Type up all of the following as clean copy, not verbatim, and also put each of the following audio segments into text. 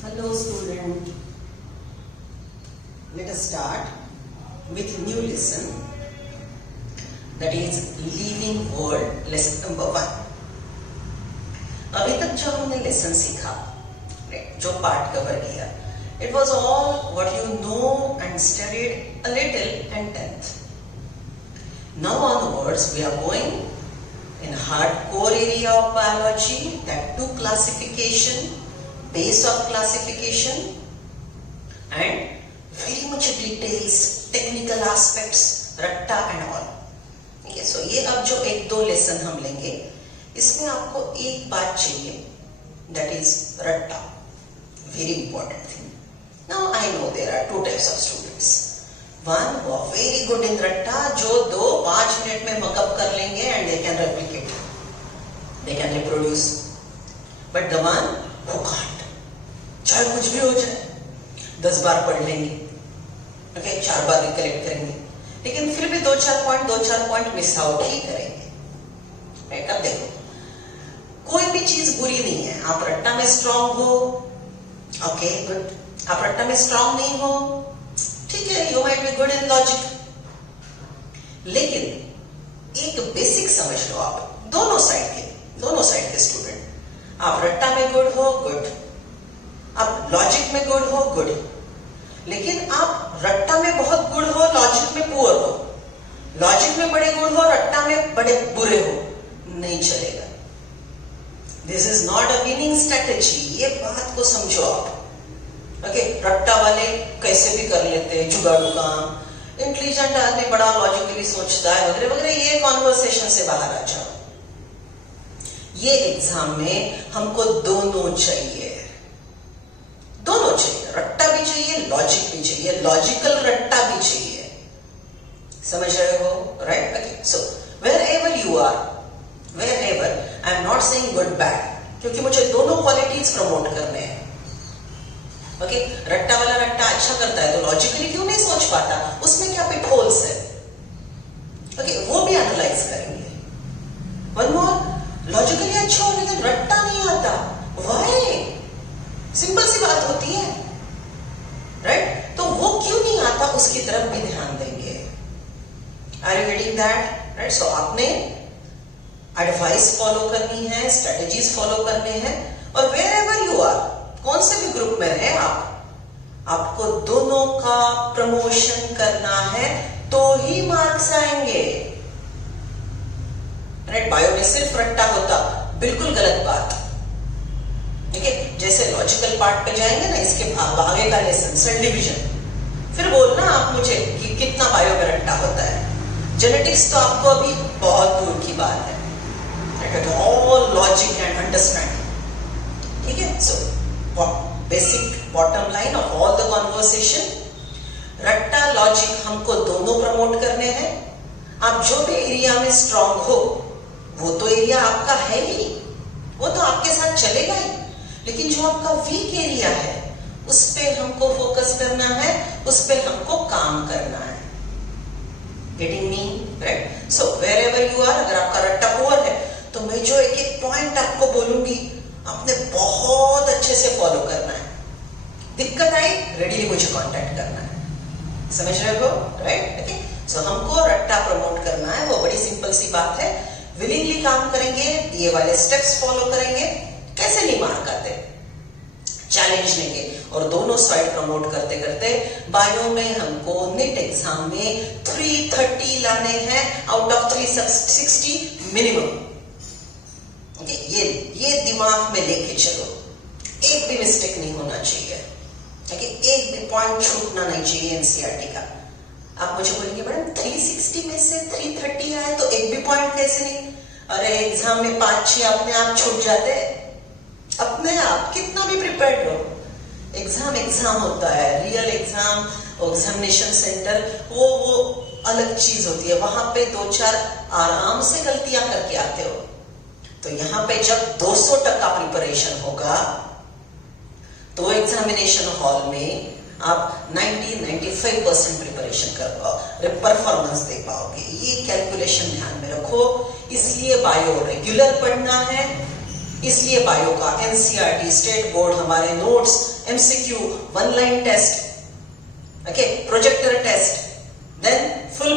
Hello student, let us start with new lesson, that is living world lesson number 1. अभी तक जो हमने लेसन सीखा, जो पार्ट कवर किया, it was all what you know and studied a little in 10th. Now onwards we are going in hardcore area of biology, that too classification, base of classification and very much details, technical aspects, रट्टा and all. Okay, so ये अब जो एक दो लेसन हम लेंगे, इसमें आपको एक बात चाहिए, that is रट्टा, very important thing. Now I know there are two types of students. One who are very good in रट्टा, जो 2-5 मिनट में मकअप कर लेंगे and they can replicate, they can reproduce. But the one who can't, चाहे कुछ भी हो जाए, 10 बार पढ़ लेंगे, okay, 4 बार रिकलेक्ट करेंगे, लेकिन फिर भी 2-4 पॉइंट मिस आउट ही करेंगे. राइट, अब देखो, कोई भी चीज बुरी नहीं है. आप रट्टा में स्ट्रांग हो, ओके गुड. आप रट्टा में स्ट्रांग नहीं हो, ठीक है, you might be good in logic. लेकिन एक बेसिक समझ लो, आप दोनों साइड के स्टूडेंट, आप रट्टा में गुड हो, गुड. आप लॉजिक में गुड हो, गुड. लेकिन आप रट्टा में बहुत गुड हो, लॉजिक में पुअर हो, लॉजिक में बड़े गुड हो, रट्टा में बड़े बुरे हो, नहीं चलेगा. This is not a winning strategy. ये बात को समझो आप. ओके, रट्टा वाले कैसे भी कर लेते हैं जुगाड़ू काम, इंटेलिजेंट आदमी बड़ा लॉजिकली सोचता है वगैरह वगैरह. ये कॉन्वर्सेशन से बाहर आ जाओ. ये एग्जाम में हमको दोनों चाहिए, रट्टा भी चाहिए, लॉजिक भी चाहिए, लॉजिकल रट्टा भी चाहिए. समझ रहे हो? Right. Okay, so wherever you are, wherever, I am not saying good bad, क्योंकि मुझे दोनों क्वालिटीज प्रमोट करने हैं. ओके, रट्टा वाला रट्टा अच्छा करता है तो लॉजिकली क्यों नहीं सोच पाता, उसमें क्या पिट होल्स है, ओके, वो भी एनालाइज करेंगे. वन मोर, लॉजिकली अच्छा हो लेकिन रट्टा नहीं आता, व्हाई? सिंपल सी बात होती है, राइट. तो वो क्यों नहीं आता, उसकी तरफ भी ध्यान देंगे. Are you getting that? Right. So आपने एडवाइस फॉलो करनी है, स्ट्रेटेजीज फॉलो करने हैं, और वेयर एवर यू आर, कौन से भी ग्रुप में रहे आप, आपको दोनों का प्रमोशन करना है तो ही मार्क्स आएंगे. राइट. बायो में सिर्फ रट्टा होता, बिल्कुल गलत बात. ठीक है, जैसे लॉजिकल पार्ट पे जाएंगे ना, इसके आगे का लेसन सेल डिवीजन, फिर बोलना आप मुझे कि कितना बायो में रट्टा होता है. जेनेटिक्स तो आपको अभी बहुत दूर की बात है. All logic and understanding. ठीक है. So basic bottom line of all the conversation, रट्टा लॉजिक हमको दोनों प्रमोट करने हैं. आप जो भी एरिया में स्ट्रांग हो, वो तो एरिया आपका है ही, वो तो आपके साथ चलेगा ही. लेकिन जो आपका वीक एरिया है, उस पे हमको फोकस करना है, उस पे हमको काम करना है. Getting me? Right. So wherever you are, अगर आपका रट्टा पुअर है तो मैं जो एक एक पॉइंट आपको बोलूंगी, आपने बहुत अच्छे से फॉलो करना है. दिक्कत आई, रेडीली मुझे कांटेक्ट करना है. समझ रहे हो? राइट. ओके. सो हमको रट्टा प्रमोट करना है, वो बड़ी सिंपल सी बात है. विलिंगली काम करेंगे, ये वाले स्टेप्स फॉलो करेंगे, कैसे नहीं मार्क आते, चैलेंज लेंगे, और दोनों साइड प्रमोट करते करते बायो में हमको नेट एग्जाम में 330 लाने हैं आउट ऑफ 360 मिनिमम. ओके, ये दिमाग में लेके चलो. एक भी मिस्टेक नहीं होना चाहिए. ओके, एक भी पॉइंट छूटना नहीं चाहिए एनसीईआरटी का. आप मुझे बोलेंगे मैडम 360 में से 330 आए तो एक भी पॉइंट कैसे नहीं? अरे एग्जाम में 5-6 अपने आप छूट जाते, अपने आप, कितना भी प्रिपेयर्ड हो. एग्जाम होता है, रियल एग्जाम, एग्जामिनेशन सेंटर, वो अलग चीज होती है. वहां पे 2-4 आराम से गलतियां करके आते हो. तो यहाँ पे जब 200% प्रिपरेशन होगा, तो एग्जामिनेशन हॉल में आप 90-95% प्रिपरेशन कर पाओ, परफॉर्मेंस दे पाओगे. ये कैलकुलेशन ध्यान में रखो. इसलिए बायो रेगुलर पढ़ना है, इसलिए बायो का एनसीईआरटी स्टेट बोर्ड हमारे notes MCQ, one line test, okay, projector test, then full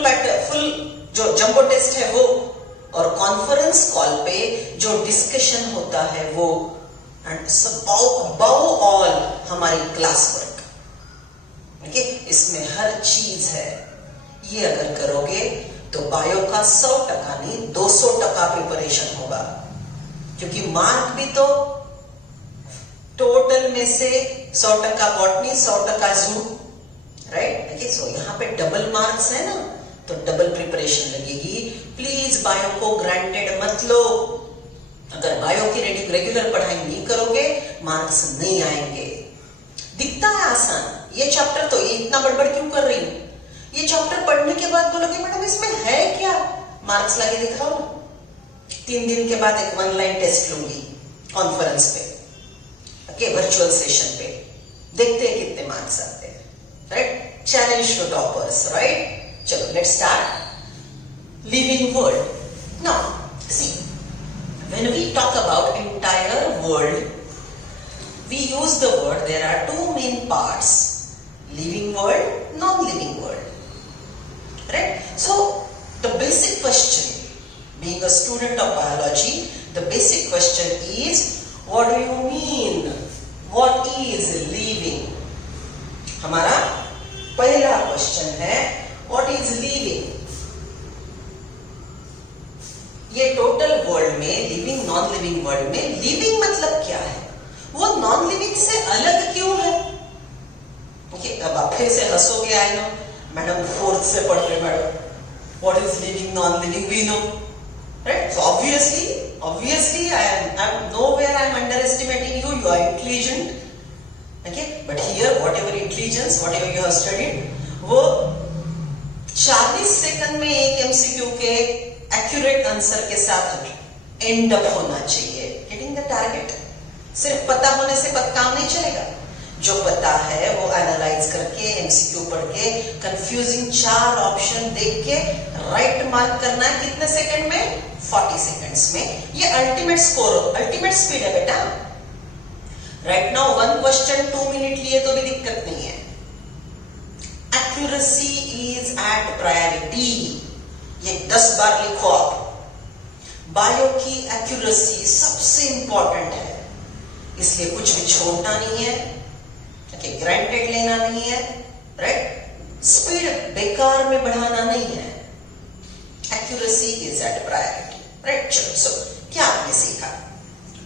जो जंबो टेस्ट है वो, और कॉन्फ्रेंस कॉल पे जो डिस्कशन होता है वो, एंड above all हमारी क्लास वर्क, ओके, इसमें हर चीज है। ये अगर करोगे तो बायो का 100% नहीं 200% प्रिपरेशन होगा, क्योंकि मार्क भी तो टोटल में से 100% बॉटनी, 100% जू, राइट। ओके, सो यहाँ पे डबल मार्क्स है ना, तो डबल प्रिपरेशन लगेगी। प्लीज बायो को ग्रांटेड मत लो। अगर बायो की रेगुलर पढ़ाई नहीं करोगे मार्क्स नहीं आएंगे। दिखता है आसान, ये चैप्टर तो ये इतना बड़बड़ क्यों कर रही हूं, ये चैप्टर पढ़ने के बाद बोलोगे मैडम इसमें है क्या, मार्क्स लगे दिखाओ ना। 3 दिन के बाद एक 1 लाइन टेस्ट लूंगी कॉन्फ्रेंस पे, ओके, वर्चुअल सेशन पे, देखते हैं कितने मार्क्स आते हैं, right. Challenge to toppers, right. चलो let's start. Living world. Now see, when we talk about entire world, we use the word, there are 2 main parts, living world, non-living world, right? So the basic question, being a student of biology, the basic question is, what do you mean, what is living? हमारा पहला क्वेश्चन है what is living? ये total world में, living non living world में, लिविंग मतलब क्या है, वो नॉन लिविंग से अलग क्यों है? ओके, अब आप फिर से हंसोगे, आई नो मैडम 4th से पढ़ रहे madam, what is living non living we know, right. So obviously I am nowhere I am underestimating you, you are intelligent, okay, but here whatever intelligence, whatever you have studied, वो 40 सेकंड में एक MCQ के accurate answer के साथ and up होना चाहिए, hitting the target. सिर्फ पता होने से काम नहीं चलेगा, जो पता है वो एनालाइज करके, MCQ पढ़ के, कंफ्यूजिंग 4 ऑप्शन देख के राइट मार्क करना है। कितने सेकंड में? 40 सेकंड्स में। ये अल्टीमेट स्कोर, अल्टीमेट स्पीड है बेटा। राइट नाउ 1 क्वेश्चन 2 मिनट लिए तो भी दिक्कत नहीं है। एक्यूरेसी इज एट प्रायोरिटी, ये 10 बार लिखो आप। बायो की एक्यूरेसी सबसे इंपॉर्टेंट है, इसलिए कुछ भी छोड़ना नहीं है, ओके, ग्रांटेड लेना नहीं है, राइट। स्पीड बेकार में बढ़ाना नहीं है, accuracy is at priority, right. चलो, सो क्या आपने सीखा,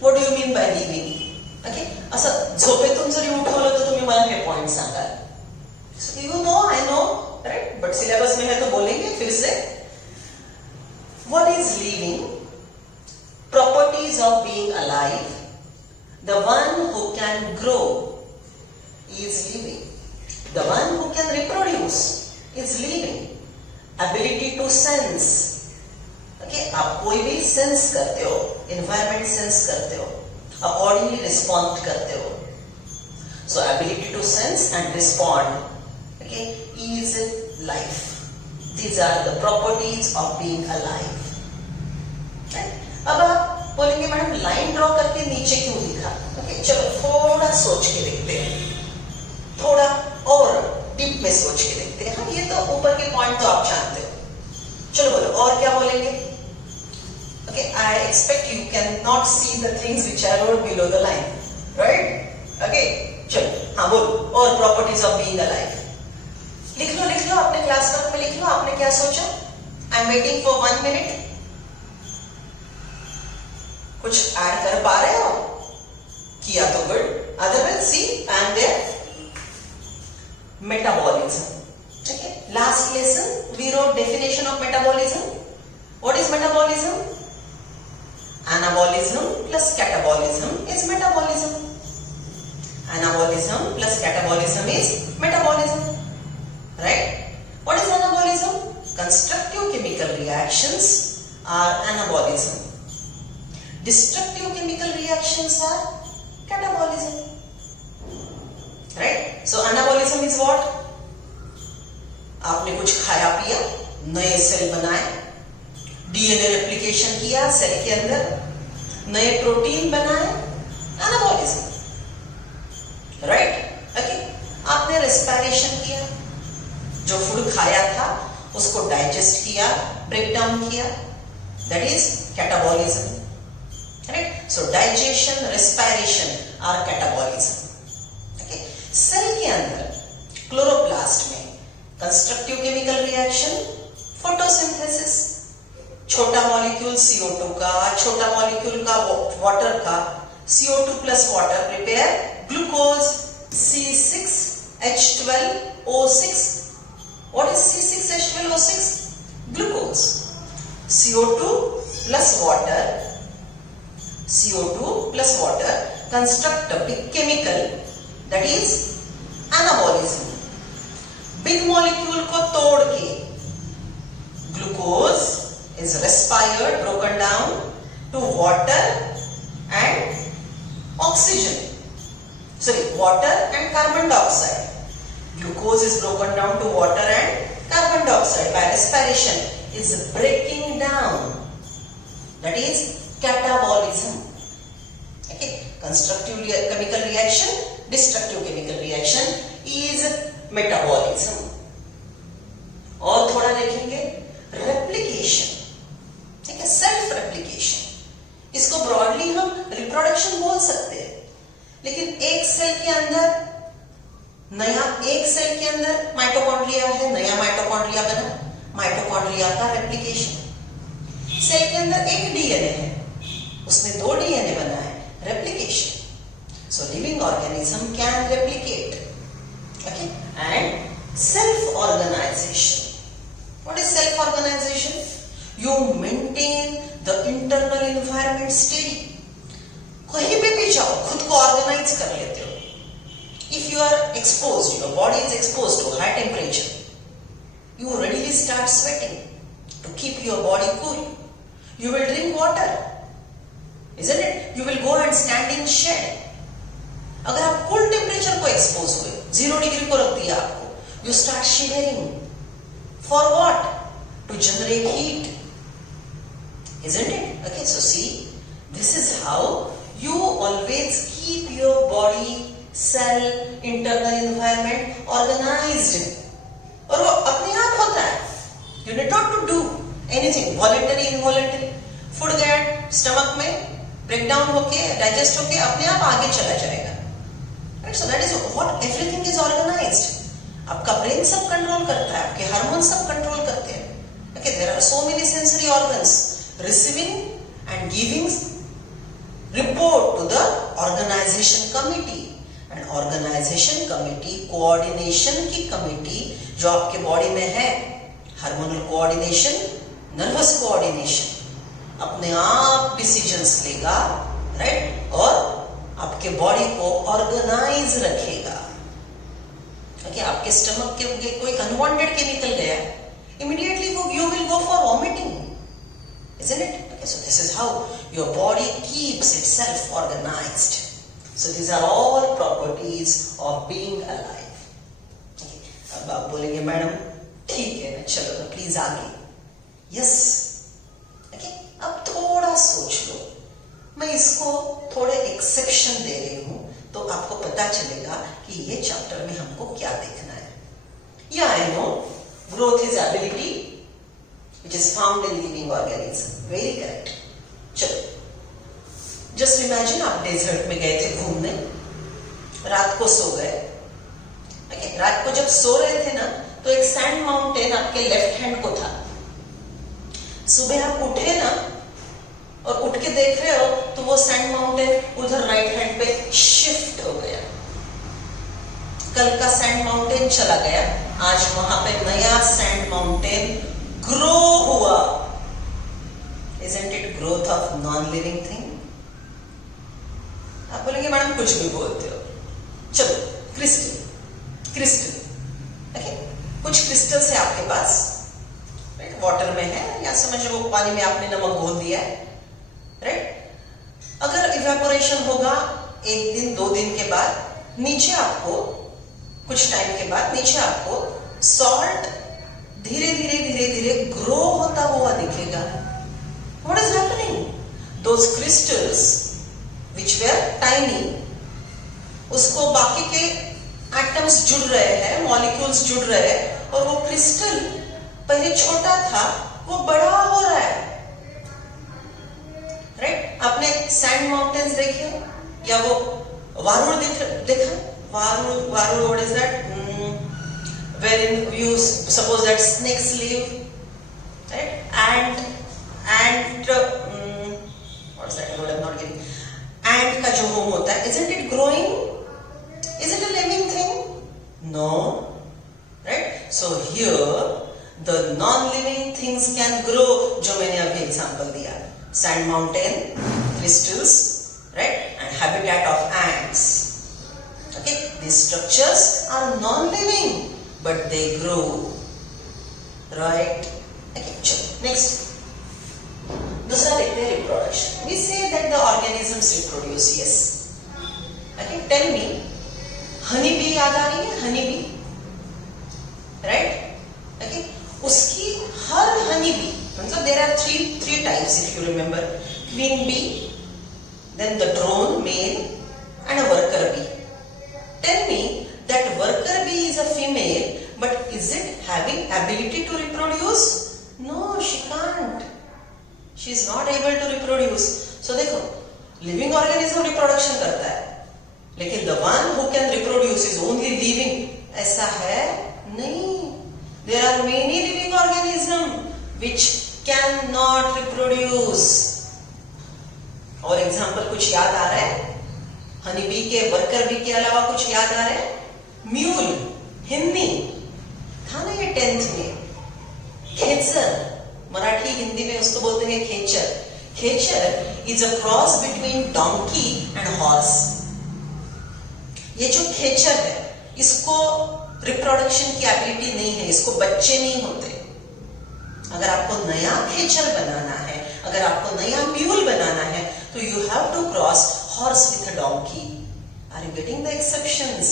what do you mean by living? Okay, असं झोपेतून जरी उठवलं तर तुम्ही मला हे पॉइंट सांगाल, you know, I know, right, but syllabus में है तो बोलेंगे फिर से। What is living? Properties of being alive. The one who can grow is living. The one who can reproduce is living. Ability to sense. Okay, आप कोई भी सेंस करते हो, environment सेंस करते हो, accordingly respond करते हो. So ability to sense and respond, okay, is life. These are the properties of being alive. अब आप बोलेंगे मैडम लाइन ड्रॉ करके नीचे क्यों लिखा? ओके, चलो थोड़ा सोच के देखते हैं, थोड़ा और डीप में सोच के देखते हैं। हाँ, ये तो ऊपर के पॉइंट तो आप जानते हो, चलो बोलो और क्या बोलेंगे? Okay, I expect you can not see the things which I wrote below the line, right? Okay, चलो हाँ बोलो, और प्रॉपर्टीज ऑफ बीइंग अलाइव। लिख लो अपने क्लास वर्क में, लिख लो आपने क्या सोचा। I am waiting for 1 minute. कुछ ऐड कर पा रहे हो? किया तो good, otherwise see I am there. Metabolism, ठीक है, last lesson we wrote definition of metabolism. What is metabolism? Anabolism plus catabolism is metabolism. Anabolism plus catabolism is metabolism, right? What is anabolism? Constructive chemical reactions are anabolism. Destructive chemical reactions are catabolism, right? So anabolism is what? आपने कुछ खाया पिया, नए सेल बनाए, DNA replication किया सेल के अंदर, नए प्रोटीन बनाए, एनाबॉलिज्म, राइट। ओके, आपने रेस्पिरेशन किया, जो फूड खाया था उसको डाइजेस्ट किया, ब्रेक डाउन किया, that is catabolism, right. So digestion, respiration are catabolism. Okay, cell के अंदर क्लोरोप्लास्ट में कंस्ट्रक्टिव केमिकल रिएक्शन, फोटोसिंथेसिस, छोटा मॉलिक्यूल CO2 का, छोटा मॉलिक्यूल का वाटर का, CO2 plus water prepare glucose C6H12O6। What is C6H12O6? Glucose. CO2 plus water, CO2 plus water construct a big chemical, that is anabolism. Big molecule को तोड़ के glucose is respired, broken down to water and oxygen. Sorry, water and carbon dioxide. Glucose is broken down to water and carbon dioxide by respiration, is breaking down. That is catabolism. Okay, constructive chemical reaction, destructive chemical reaction is metabolism. और थोड़ा देखेंगे replication. ठीक है, self replication, इसको ब्रॉडली हम रिप्रोडक्शन बोल सकते हैं, लेकिन एक सेल के अंदर माइटोकॉन्ड्रिया है, नया माइटोकॉन्ड्रिया बना, माइटोकॉन्ड्रिया का रेप्लिकेशन। सेल के अंदर एक डीएनए है, उसने 2 डीएनए बना है, replication. So living organism can replicate, okay, and self organization. What is self organization? You maintain the internal environment steady. कहीं पे भी जाओ खुद को ऑर्गेनाइज कर लेते हो। If you are exposed, your body is exposed to high temperature, you readily start sweating to keep your body cool. You will drink water, isn't it? You will go and stand in shade. अगर आप cool temperature को expose हुए, 0 डिग्री को रख दिया आपको, you start shivering. For what? To generate heat. Isn't it? Okay, so see, this is how you always keep your body, cell, internal environment organized. और वो अपने आप होता है. You need not to do anything, voluntary, involuntary. Food गया स्टमक में, break down होके, डाइजेस्ट होके अपने आप आगे चला जाएगा. Right? So that is what everything is organized. आपका ब्रेन सब कंट्रोल करता है, आपके हार्मोन सब कंट्रोल करते हैं. Okay, there are so many sensory organs receiving and giving report to the organization committee, and organization committee coordination की committee जो आपके बॉडी में है, हार्मोनल कोऑर्डिनेशन, नर्वस कोऑर्डिनेशन, अपने आप डिसीजंस लेगा, राइट, और आपके बॉडी को ऑर्गेनाइज रखेगा. ओके, आपके स्टमक के कोई अनवांटेड केमिकल गया, immediately you will go for vomiting. Isn't it? Okay, so this is how your body keeps itself organized. So these are all properties of being alive. Okay, अब आप बोलेंगे मैडम ठीक है ना, चलो ना प्लीज आगे. यस, ओके, अब थोड़ा सोच लो. मैं इसको थोड़े एक्सेप्शन दे रही हूं तो आपको पता चलेगा कि ये चैप्टर में हमको क्या देखना है. या I know growth is ability which is found in living organism. Very correct. चलो, just imagine आप डेजर्ट में गए थे घूमने, रात को सो गए. Okay, रात को जब सो रहे थे ना तो एक सैंड माउंटेन आपके लेफ्ट हैंड को था. सुबह आप उठे ना और उठ के देख रहे हो तो वो सैंड माउंटेन उधर राइट हैंड पे शिफ्ट हो गया. कल का सैंड माउंटेन चला गया, आज वहां पे नया सैंड माउंटेन ग्रो हुआ. Isn't it growth of non-living thing? आप बोलेंगे मैडम कुछ भी बोलते हो. चलो, क्रिस्टल, ओके, कुछ क्रिस्टल्स है आपके पास, राइट, वाटर में है, या समझ लो पानी में आपने नमक घोल दिया है, राइट. अगर इवेपोरेशन होगा 1 दिन 2 दिन के बाद, नीचे आपको कुछ टाइम के बाद नीचे आपको सॉल्ट धीरे धीरे ग्रो होता हुआ दिखेगा. What is happening? Those crystals which were tiny उसको बाकी के एटम्स जुड़ रहे हैं, मॉलिक्यूल्स जुड़ रहे हैं, और वो क्रिस्टल पहले छोटा था वो बड़ा हो रहा है। राइट? आपने सैंड माउंटेन्स देखे या वो वारुड़ देखा? वारुड़, what is that? wherein you suppose that snakes live, right? And what is that word? I'm not getting. Ant का जो home होता है, isn't it growing? Is it a living thing? No, right? So here the non-living things can grow. जो मैंने अभी example दिया, sand mountain, crystals, right? And habitat of ants. Okay, these structures are non-living, but they grow, right? Okay, next. दूसरा देखते हैं reproduction. We say that the organisms reproduce. Yes. Okay, tell me, honeybee याद आ रही है? Honeybee, right? Okay, उसकी हर honeybee, मतलब there are three types if you remember. Queen bee, then the drone male, and a worker bee. Tell me that worker bee is a female, but is it having ability to reproduce? No, she can't. She is not able to reproduce. So देखो, living organism reproduction करता है, लेकिन the one who can reproduce is only living. ऐसा है? नहीं. There are many living organisms which cannot reproduce. और example कुछ याद आ रहा है? हनी बी के, वर्कर बी के अलावा कुछ याद आ रहा है? म्यूल, हिंदी था ना ये 10th में. खेचर, मराठी हिंदी में उसको बोलते हैं खेचर. खेचर is a cross between donkey and horse. ये जो खेचर है, इसको रिप्रोडक्शन की एबिलिटी नहीं है, इसको बच्चे नहीं होते. अगर आपको नया खेचर बनाना है, अगर आपको नया म्यूल बनाना है, तो you have to cross horse with a donkey. Are you getting the exceptions?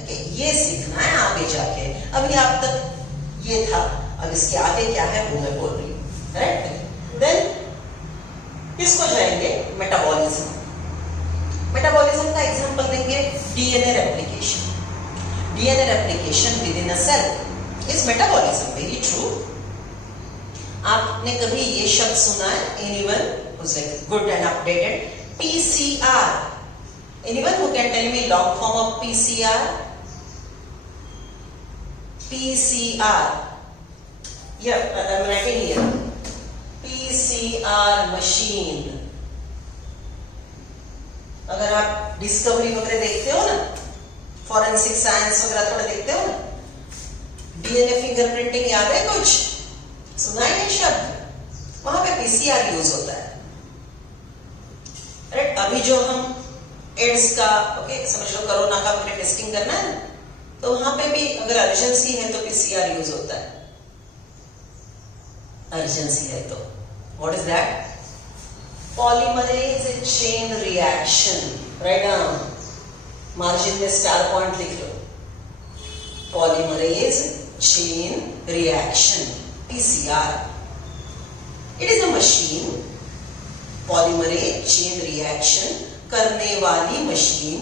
Okay, ये सीखना है आगे जाके. अभी आप तक ये था, अब इसके आगे क्या है वो मैं बोल रही हूँ. Right? Then इसको जाएंगे मेटाबॉलिज्म. मेटाबॉलिज्म का एग्जांपल देंगे DNA replication. DNA replication within a cell is metabolism. Very true. आपने कभी ये शब्द सुना है? Anyone who's like good and updated? PCR. Anyone who can tell me long form of PCR? PCR. Yeah, I'm writing here. PCR machine. अगर आप डिस्कवरी वगैरह देखते हो ना, फॉरेंसिक साइंस वगैरह थोड़ा देखते हो ना, डीएनए फिंगरप्रिंटिंग याद है कुछ? सुना है ये शब्द? वहां पे पीसीआर यूज होता है. राइट? अभी जो हम एड्स का, ओके, समझ लो कोरोना का वगैरह टेस्टिंग करना है, तो वहां पे भी अगर अर्जेंसी है तो पीसीआर यूज होता है. अर्जेंसी है तो what is that? Polymerase chain reaction. Write down, margin में स्टार पॉइंट लिख लो. Polymerase chain reaction, PCR. It is a machine, polymerase chain reaction करने वाली machine.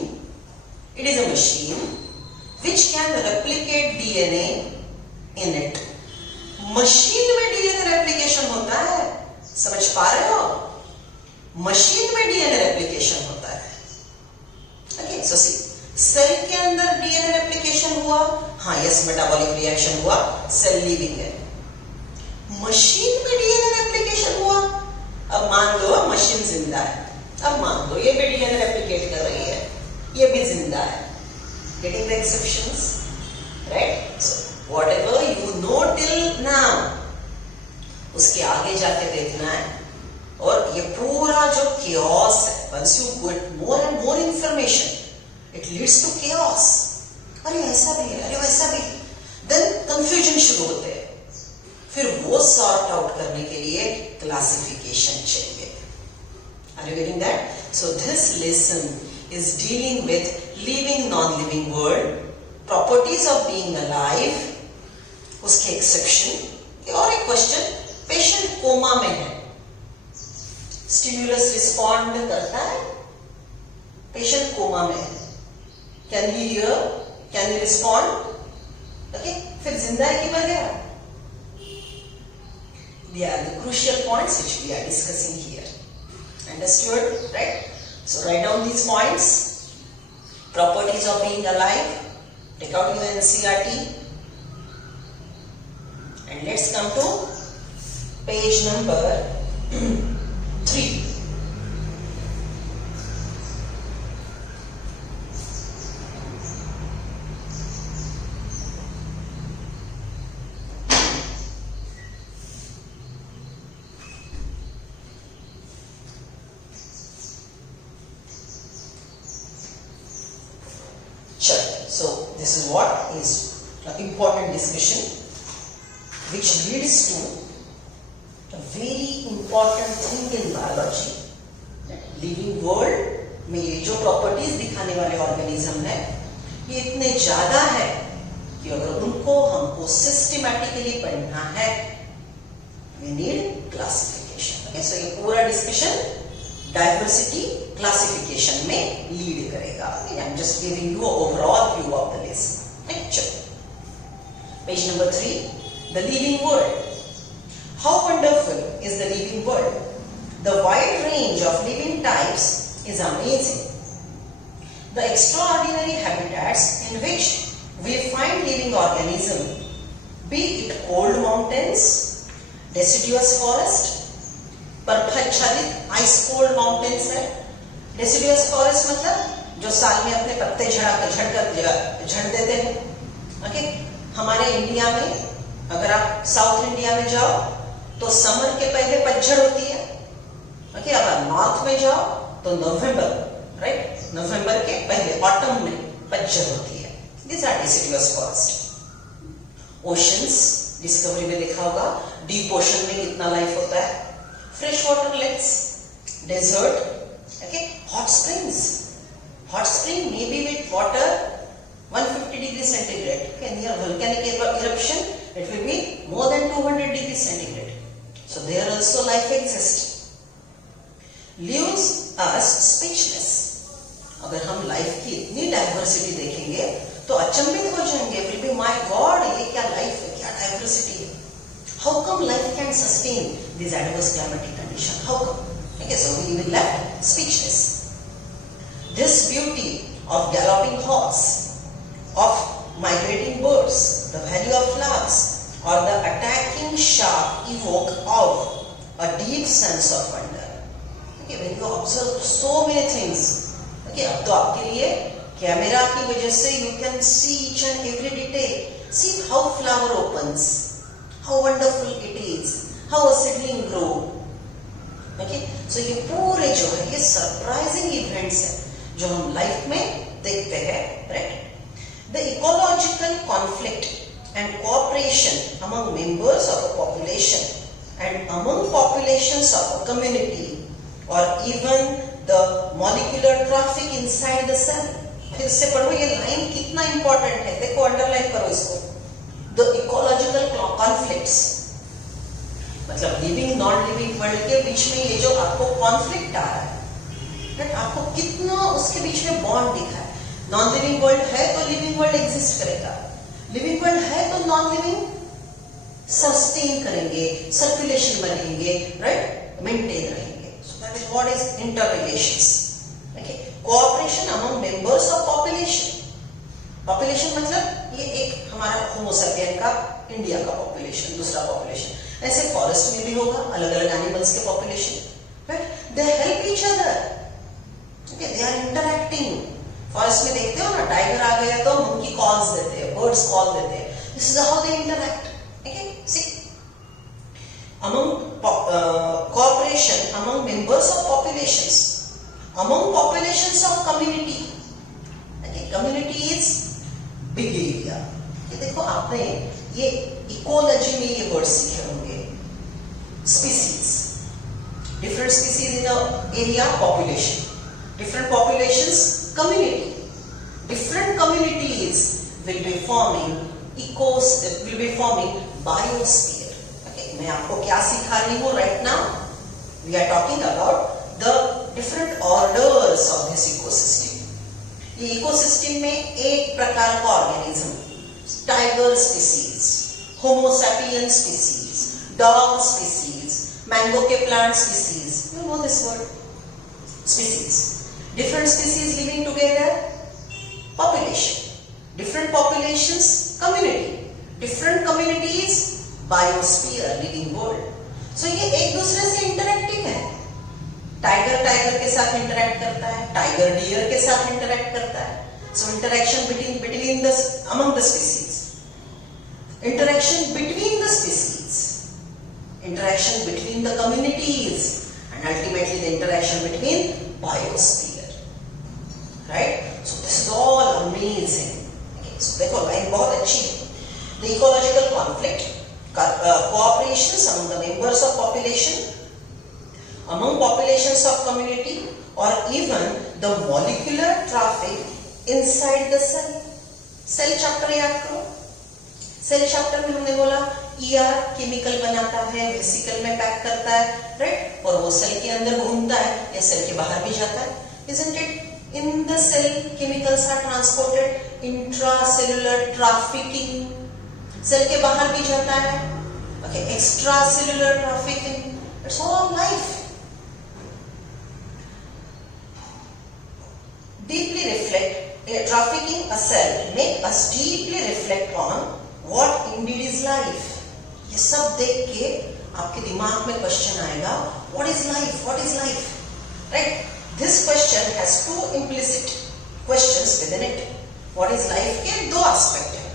It is a machine which can replicate DNA in it. Machine में DNA replication होता है. समझ पा रहे हो? मशीन में डीएनए रेप्लिकेशन होता है. ओके, सो सी, सेल के अंदर डीएनए रेप्लिकेशन हुआ, हाँ यस, मेटाबॉलिक रिएक्शन हुआ, सेल लिविंग है. मशीन में डीएनए रेप्लिकेशन हुआ. अब मान लो मशीन जिंदा है, अब मान लो ये भी डीएनए रेप्लिकेट कर रही है, ये भी जिंदा है. Getting the exceptions, right? So whatever you know till now, उसके आगे जाके देखना है. और ये पूरा जो chaos है, once you get more and more information, it leads to chaos. अरे ऐसा भी है, अरे वैसा भी, then confusion शुरू होते हैं. फिर वो सॉर्ट आउट करने के लिए क्लासिफिकेशन चाहिए. Are you getting that? So this lesson is dealing with living, non-living world, properties of being alive, उसके एक्सेप्शन. और एक क्वेश्चन, पेशेंट कोमा में है, स्टिमुलस रिस्पॉन्ड करता है? पेशेंट कोमा में है, can he here, can he respond? Okay, फिर जिंदा है कि मर गया? They are the crucial points which we are discussing here. Understood, right? So write down these points. Properties of being alive. Take out your NCERT. And let's come to page number 3. So this is what is an important discussion which leads to a very important thing in biology. Living world में ये जो प्रॉपर्टीज दिखाने वाले ऑर्गेनिज्म है ये इतने ज्यादा है कि अगर उनको हमको सिस्टमैटिकली पढ़ना है we need classification. Okay, so ये पूरा डिस्कशन डाइवर्सिटी क्लासिफिकेशन में लीड करेगा. I am just giving you overall view of the lesson. चलो page number 3, the living world. How wonderful is the living world. The wide range of living types is amazing. The extraordinary habitats in which we find living organism, be it cold mountains, deciduous forest, बर्फाच्छादित ice cold mountains है. Deciduous forest मतलब जो साल में अपने पत्ते झड़ देते हैं. ओके, हमारे इंडिया में अगर आप साउथ इंडिया में जाओ तो समर के पहले पतझड़ होती है. ओके, अब आप नॉर्थ में जाओ तो नवंबर, राइट, नवंबर के पहले ऑटम में पतझड़ होती है. This are deciduous forest. Oceans Discovery में देखा होगा, डीप ओशन में कितना लाइफ होता है. Fresh water lakes, desert, okay, hot springs. Hot spring may be with water 150 degrees centigrade. Okay, near volcanic eruption, it will be more than 200 degrees centigrade. So there also life exists. Leaves us speechless. अगर हम लाइफ की इतनी डाइवर्सिटी देखेंगे तो अचंभित हो जाएंगे. Will be my God, ये क्या लाइफ है, क्या डाइवर्सिटी है. How come life can sustain these adverse climatic conditions? How come? Okay, so we will left speechless. This beauty of galloping horse, of migrating birds, the value of flowers, or the attacking shark evoke awe, a deep sense of wonder. Okay, when you observe so many things, okay, अब तो आपके लिए कैमरा की वजह से you can see each and every detail. See how flower opens, how wonderful it is, how a seedling grow. Okay, so ये पूरे जो है ये सरप्राइजिंग इवेंट्स हैं जो हम लाइफ में देखते हैं, right. The ecological conflict and cooperation among members of a population and among populations of a community और even the molecular traffic inside the cell. फिर से पढ़ो, ये लाइन कितना इंपॉर्टेंट है, देखो, अंडरलाइन करो इसको. द इकोलॉजिकल कॉन्फ्लिक्ट्स मतलब लिविंग नॉन लिविंग वर्ल्ड के बीच में ये जो आपको कॉन्फ्लिक्ट आ रहा है, आपको कितना उसके बीच में बॉन्ड दिखा है. नॉन लिविंग वर्ल्ड है तो लिविंग वर्ल्ड एग्जिस्ट करेगा, लिविंग वर्ल्ड है तो नॉन लिविंग सस्टेन करेंगे, सर्कुलेशन बनेंगे, राइट, मेंटेन रहेंगे. So that is what is interrelations. Okay, cooperation among members of population. Population मतलब ये एक हमारा होमोसेपियन का इंडिया का पॉपुलेशन, दूसरा पॉपुलेशन. ऐसे फॉरेस्ट में भी होगा अलग अलग एनिमल्स के population, right. They help each other. Okay, they are interacting. Forest में देखते हो ना, टाइगर आ गया तो मंकी कॉल्स देते हैं, बर्ड्स कॉल देते हैं. This is how they interact. Okay, see among cooperation among members of populations, among populations of community. Okay, community is big area. ये देखो, आपने ये इकोलॉजी में ये वर्ड सीखे होंगे. Species, different species in a area, population, different populations, community. Different communities will be forming biosphere. Okay, मैं आपको क्या सिखा रही हूँ right now? We are talking about the different orders of this ecosystem. ये इकोसिस्टम में एक प्रकार का organism, tiger species, homo sapien species, dog species, mango के plant species, you know this word, species, different species living together, population, different populations, community, different communities, biosphere, living world. So ये एक दूसरे से इंटरेक्टिंग है. टाइगर टाइगर के साथ इंटरेक्ट करता है, टाइगर डियर के साथ इंटरेक्ट करता है. So interaction between the among the species, interaction between the species, interaction between the communities, and ultimately the interaction between biosphere. Right? So this is all amazing. Okay, so देखो लाइन बहुत अच्छी है. The ecological conflict, cooperations among the members of population, among populations of community, or even the molecular traffic inside the cell. Cell chapter याद करो. Cell chapter में हमने बोला ER chemical बनाता है, वेसिकल में पैक करता है, राइट? और वो सेल के अंदर घूमता है या सेल के बाहर भी जाता है. Isn't it? In the cell, chemicals are transported, intracellular trafficking. Cell के बाहर भी जाता है. Okay, extracellular trafficking. It's all life. Deeply reflect. Trafficking a cell make us deeply reflect on what indeed is life. ये सब देख के आपके दिमाग में क्वेश्चन आएगा, what is life? What is life? Right? This question has two implicit questions within it. What is life के दो एस्पेक्ट हैं,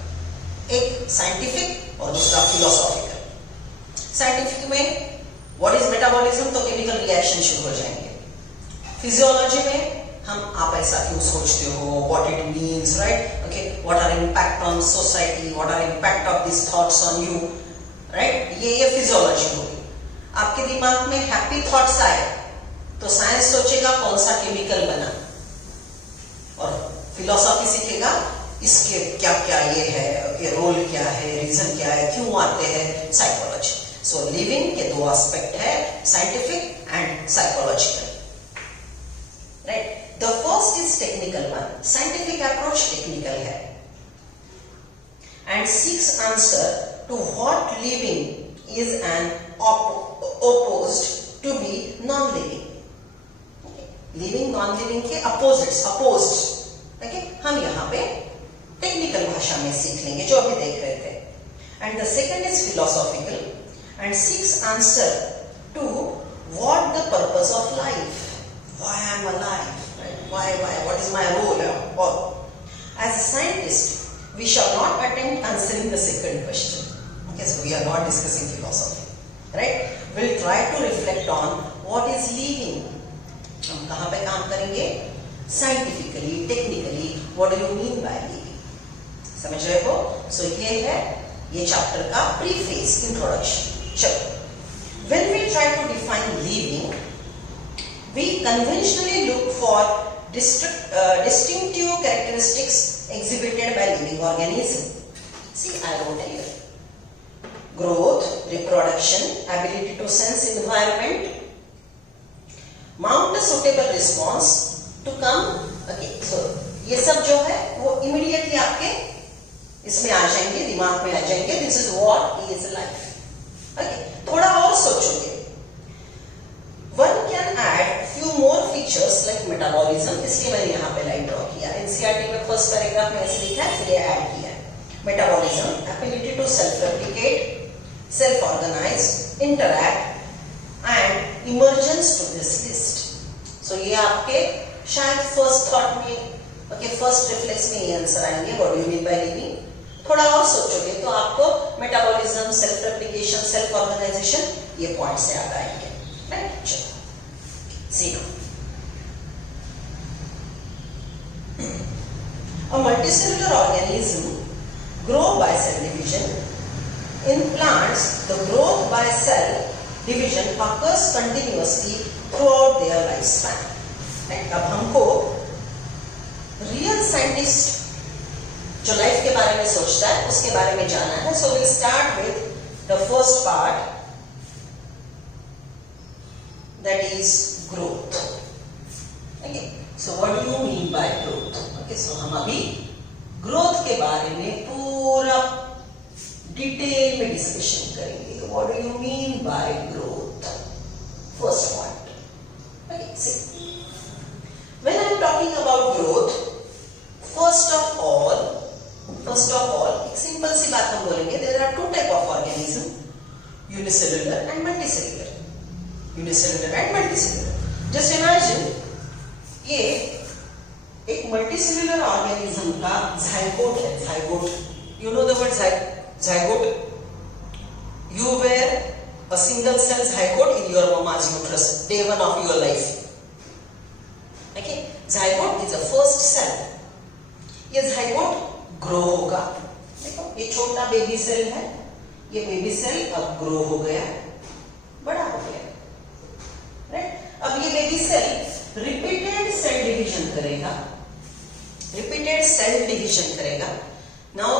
एक साइंटिफिक और दूसरा फिलोसॉफिकल. साइंटिफिक में what is मेटाबॉलिज्म, तो केमिकल रिएक्शन शुरू हो जाएंगे. फिजियोलॉजी में आप ऐसा क्यों सोचते हो, what it means, right? Okay, what are impact on society, what are impact of these thoughts on you, right? ये फिजियोलॉजी होगी. आपके दिमाग में हैप्पी थॉट्स आए तो साइंस सोचेगा कौन सा केमिकल बना, और फिलोसॉफी सीखेगा इसके क्या क्या ये है, okay, रोल क्या है, रीजन क्या है, क्यों आते हैं, साइकोलॉजी. सो लिविंग के दो एस्पेक्ट है, scientific and psychological. Right? The first is technical one. Scientific approach technical है and seeks answer to what living is an opposed to be non-living. Okay. Living non-living के opposites, opposed. Okay? हम यहाँ पे technical भाषा में सीख लेंगे जो अभी देख रहे थे. And the second is philosophical and seeks answer to what the purpose of life. Why I am alive? Why? What is my role? Or, as a scientist, we shall not attempt answering the second question. Okay, so we are not discussing philosophy, right? We'll try to reflect on what is living. हम कहाँ पे काम करेंगे? Scientifically, technically, what do you mean by living? समझ रहे हो? So ये है ये chapter का preface, introduction. चलो, when we try to define living, we conventionally look for distinctive characteristics exhibited by living organism. See, I wrote here. Growth, reproduction, ability to sense environment, mount a suitable response to come. Okay, so ये सब जो है वो immediately आपके इसमें आ जाएंगे, दिमाग में आ जाएंगे. This is what is life. Okay, थोड़ा और सोचोगे. One can add few more features like metabolism. इसलिए मैंने यहाँ पे लाइन ड्रॉ किया. NCERT में फर्स्ट पैराग्राफ में ऐसे लिखा है, फिर ये ऐड किया है. Metabolism, ability to self-replicate, self-organize, interact, and emergence to this list. So ये आपके शायद फर्स्ट थॉट में, okay, फर्स्ट रिफ्लेक्स में ये आंसर आएंगे. What do you mean by living? थोड़ा और सोचोगे तो आपको metabolism, self replication, self organization ये पॉइंट्स याद आएंगे. See now. A multicellular organism grow by cell division. In plants, the growth by cell division occurs continuously throughout their lifespan. अब हमको रियल साइंटिस्ट जो लाइफ के बारे में सोचता है उसके बारे में जानना है. So we'll start with the first part, that is growth. Okay, so what do you mean by growth? Okay, so हम अभी ग्रोथ के बारे में पूरा डिटेल में डिस्कशन करेंगे. What do you mean by growth? First point. Okay, see, when I am talking about growth, first of all एक simple सी बात हम बोलेंगे. There are two type of organism, unicellular and multicellular. Unicellular and multicellular. Just imagine, ये एक multicellular organism का zygote है. Zygote, you know the word zygote. You were a single cell zygote in your mama's uterus, day one of your life. Okay, zygote is the first cell. ये zygote grow होगा. देखो, ये छोटा baby cell है, ये baby cell अब ग्रो हो गया, बड़ा हो गया. राइट, अब ये baby cell repeated cell division करेगा. रिपीटेड सेल डिवीजन करेगा. Now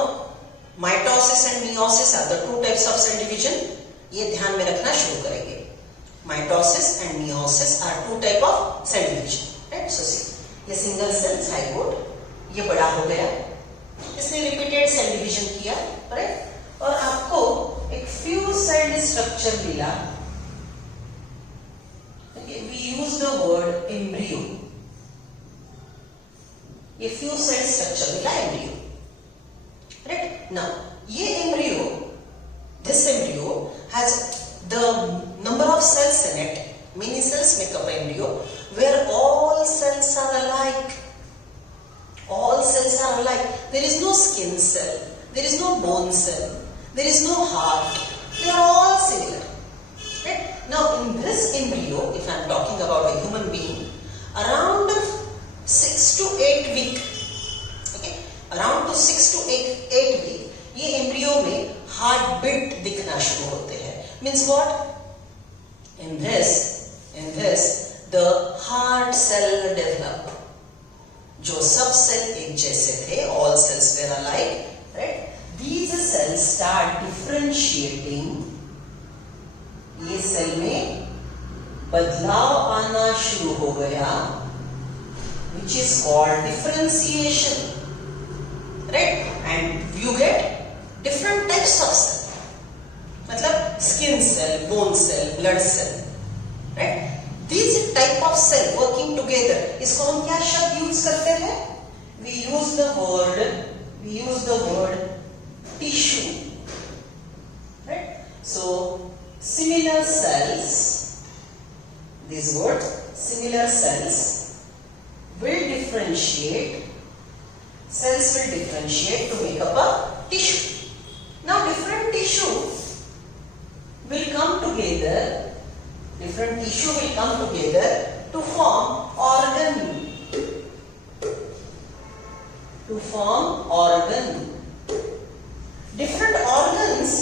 mitosis and meiosis are the two types of cell division. ये ध्यान में रखना शुरू करेंगे. Mitosis and meiosis are two type of cell division. Right, so see, ये single cell zygote, ये बड़ा हो गया, इसने रिपीटेड सेल डिवीजन किया. राइट, और आपको एक फ्यू सेल स्ट्रक्चर मिला. We use the word embryo. ये फ्यू सेल स्ट्रक्चर मिला, एम्ब्रियो. Right? Now, ये embryo, this embryo has the number of cells in it. Many cells make up embryo, where all cells are alike. All cells are alike. There is no skin cell, there is no bone cell, there is no heart. They are all similar. Right? Now, in this embryo, if I am talking about a human being, around 6 to 8 weeks. Around to 6 to 8 week ये embryo में heart beat दिखना शुरू होते हैं. Means what? In this the heart cell develop. जो सब सेल एक जैसे थे, all cells were alike. Right, these cells start differentiating. ये सेल में बदलाव आना शुरू हो गया, which is called differentiation. Right? And you get different types of cell. मतलब skin cell, bone cell, blood cell. Right? These type of cell working together. इसको हम क्या शब्द यूज करते हैं? We use the word tissue. Right? So similar cells. This word similar cells will differentiate. Cells will differentiate to make up a tissue. Now different tissue will come together. Different tissue will come together to form organ. To form organ. Different organs